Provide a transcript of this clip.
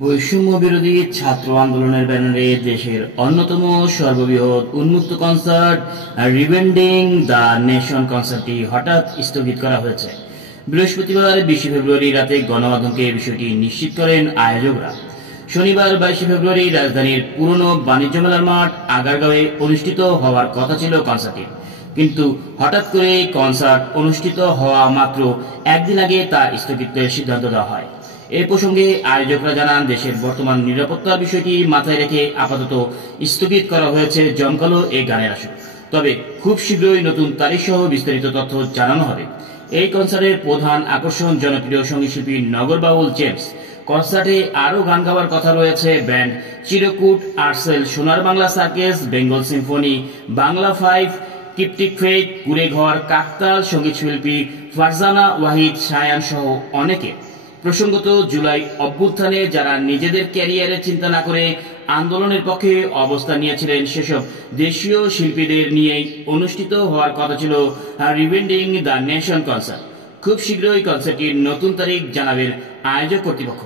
বৈষম্য বিরোধী ছাত্র আন্দোলনের ব্যানারে দেশের অন্যতম সর্ববৃহৎ উন্মুক্ত কনসার্ট রিবেন্ডিং দ্য নেশন কনসার্টটি হঠাৎ স্থগিত করা হয়েছে। বৃহস্পতিবার 20 ফেব্রুয়ারি রাতে গণমাধ্যমকে বিষয়টি নিশ্চিত করেন আয়োজকরা। শনিবার 22 ফেব্রুয়ারি রাজধানীর পুরনো বাণিজ্য মেলার মাঠ আগারগাঁওয়ে অনুষ্ঠিত হওয়ার কথা ছিল কনসার্টটি, কিন্তু হঠাৎ করে কনসার্ট অনুষ্ঠিত হওয়া মাত্র একদিন আগে তা স্থগিতের সিদ্ধান্ত দেওয়া হয়। এ প্রসঙ্গে আয়োজকরা জানান, দেশের বর্তমান নিরাপত্তার বিষয়টি মাথায় রেখে আপাতত স্থগিত করা হয়েছে জমকালো এই গানের আসর। তবে খুব শীঘ্রই নতুন তারিখ সহ বিস্তারিত তথ্য জানানো হবে। এই কনসার্টের প্রধান আকর্ষণ জনপ্রিয় সঙ্গীতশিল্পী নগর বাউল জেমস। কনসার্টে আরও গান গাওয়ার কথা রয়েছে ব্যান্ড চিরকুট, আর্টসেল, সোনার বাংলা সার্কেস, বেঙ্গল সিম্ফনি, বাংলা 5, কিপটিক ফেক, কুড়েঘর, কাকতাল, সঙ্গীতশিল্পী ফারজানা ওয়াহিদ, সায়ান সহ অনেকে। প্রসঙ্গত, জুলাই অভ্যুত্থানে যারা নিজেদের ক্যারিয়ারের চিন্তা না করে আন্দোলনের পক্ষে অবস্থান নিয়েছিলেন, সেসব দেশীয় শিল্পীদের নিয়েই অনুষ্ঠিত হওয়ার কথা ছিল রিবেন্ডিং দ্য নেশন কনসার্ট। খুব শীঘ্রই কনসার্টটির নতুন তারিখ জানাবেন আয়োজক কর্তৃপক্ষ।